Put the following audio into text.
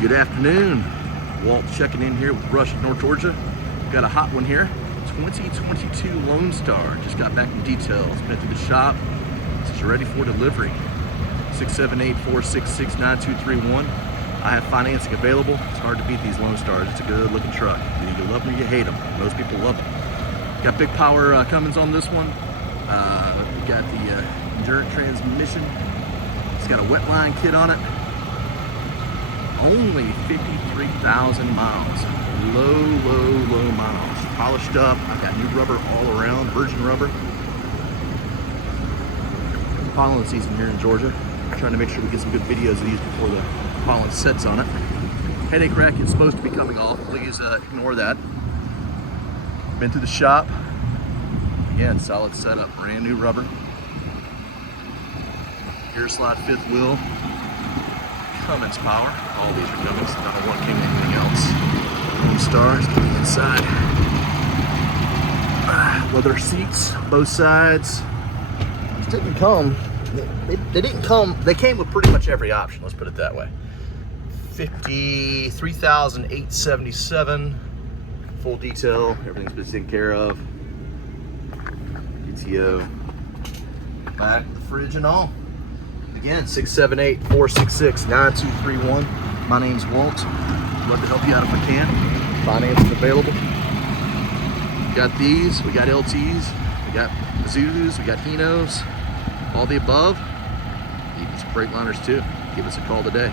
Good afternoon. Walt checking in here with Rush, North Georgia. Got a hot one here. 2022 Lonestar. Just got back from details. Been through the shop. This is ready for delivery. 678-466-9231. I have financing available. It's hard to beat these Lonestars. It's a good looking truck. Either you love them or you hate them. Most people love them. Got big power Cummins on this one. We got the Endurance transmission. It's got a wet line kit on it. Only 53,000 miles. Low miles. Polished up. I've got new rubber all around, virgin rubber. Pollen season here in Georgia. Trying to make sure we get some good videos of these before the pollen sets on it. Headache rack is supposed to be coming off. Please ignore that. Been to the shop. Again, solid setup. Brand new rubber. Gear slide fifth wheel. Cummins power. All these are Cummins. Not one came with anything else. Lonestars. Get the inside. Leather seats, both sides. These didn't come. They didn't come. They came with pretty much every option. Let's put it that way. 53,877. Full detail. Everything's been taken care of. PTO. Back with the fridge and all. Again, 678-466-9231. My name's Walt. Love to help you out if I can. Financing available. We got these, we got LTs, we got Zulus, we got Hinos, all the above. Even some Freightliners too. Give us a call today.